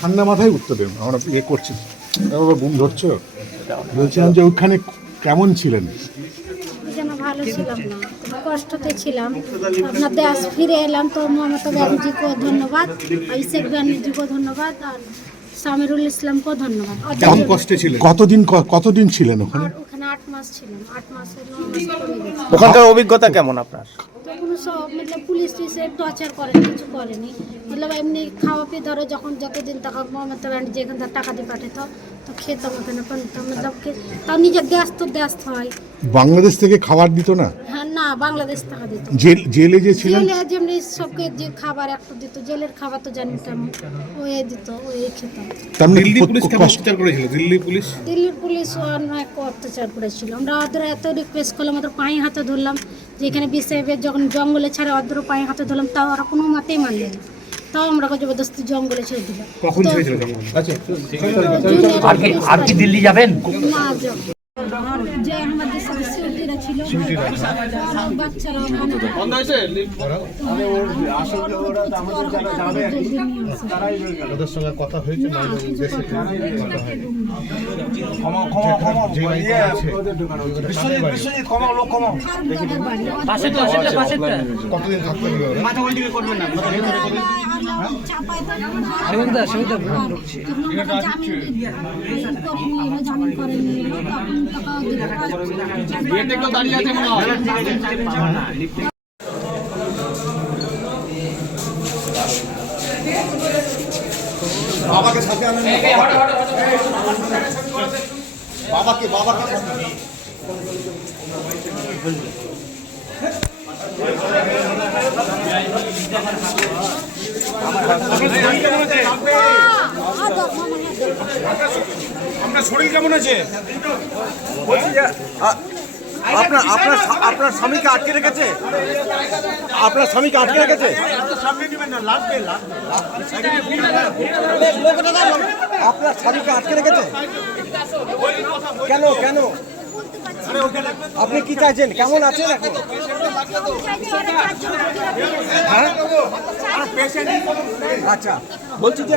ঠান্ডা মাথায় উত্তর দেবেন, আমরা ইয়ে করছি, আবার বুম ধরছো। বলছিলাম যে ওইখানে কেমন ছিলেন? যেন ভালো ছিলাম না, খুব কষ্টতে ছিলাম। আপনার দেশ ফিরে এলাম তো মমতা ব্যানার্জিকেও ধন্যবাদ, অভিষেক ব্যানার্জিকেও ধন্যবাদ, আর সামিরুল ইসলামকেও ধন্যবাদ। কেমন কষ্টে ছিলেন? কতদিন ছিলেন ওখানে? আর ওখানে 8 মাস ছিলাম, 8 মাসের 9 মাস পড়ে গেছে। ওখানকার অভিজ্ঞতা কেমন আপনার? তখন সব মতলব পুলিশ টুলিশে টর্চার করে, কিছু করেনি। মতলব এমনি খাওয়া পেয়ে ধরো যখন যতদিন টাকা মমতা ব্যানার্জি এখান থেকে টাকা দিয়ে পাঠাতো তো খেতাম ওখানে পানতাম, মতলব তাও নিজের গ্যাস তো গ্যাস হয়। বাংলাদেশ থেকে খাবার দিত না? হ্যাঁ, না, বাংলাদেশ টাকা দিত। জেলে যে ছিলেন? জেলে যেমনি সবকে যে খাবার একটা দিত, জেলের খাবার তো জানি কেমন, ওই দিত, ওই খেতাম। দিল্লি পুলিশ কেমন অত্যাচার করেছিল? দিল্লির পুলিশ অনেক অত্যাচার করেছিল। আমরা ওদের এত রিকোয়েস্ট করলাম, ওদের পায়ে হাতে ধরলাম, যে এখানে বিসেফে যখন জঙ্গলে ছাড়ে ওদের পায়ে হাতে ধরলাম, তাও ওরা কোনো মতেই মানলে না, তাও আমরা জবরদস্তি জঙ্গলে ছেড়ে দিলাম। কখন ছেড়েছিল জঙ্গলে? আচ্ছা, আর কি দিল্লি যাবেন? না যাব। যে আমাদের সাথে সিউটিরা ছিল, বাচ্চারা বন্ধ হয়েছে। ওদের সঙ্গে কথা হয়েছে? কতদিন থাকতে হবে? জামিন করেনি, দাঁড়িয়ে আছে মনে হয়। বাবাকে সাথে আনেন, বাবাকে আপনার শরীর কেমন আছে? বলছি যে আপনার স্বামীকে আটকে রেখেছে? আপনার স্বামীকে আটকে রেখেছে? আপনার স্বামীকে আটকে রেখেছে কেন? আপনি কি চাইছেন? কেমন আছেন এখন? হ্যাঁ, আচ্ছা, বলছি যে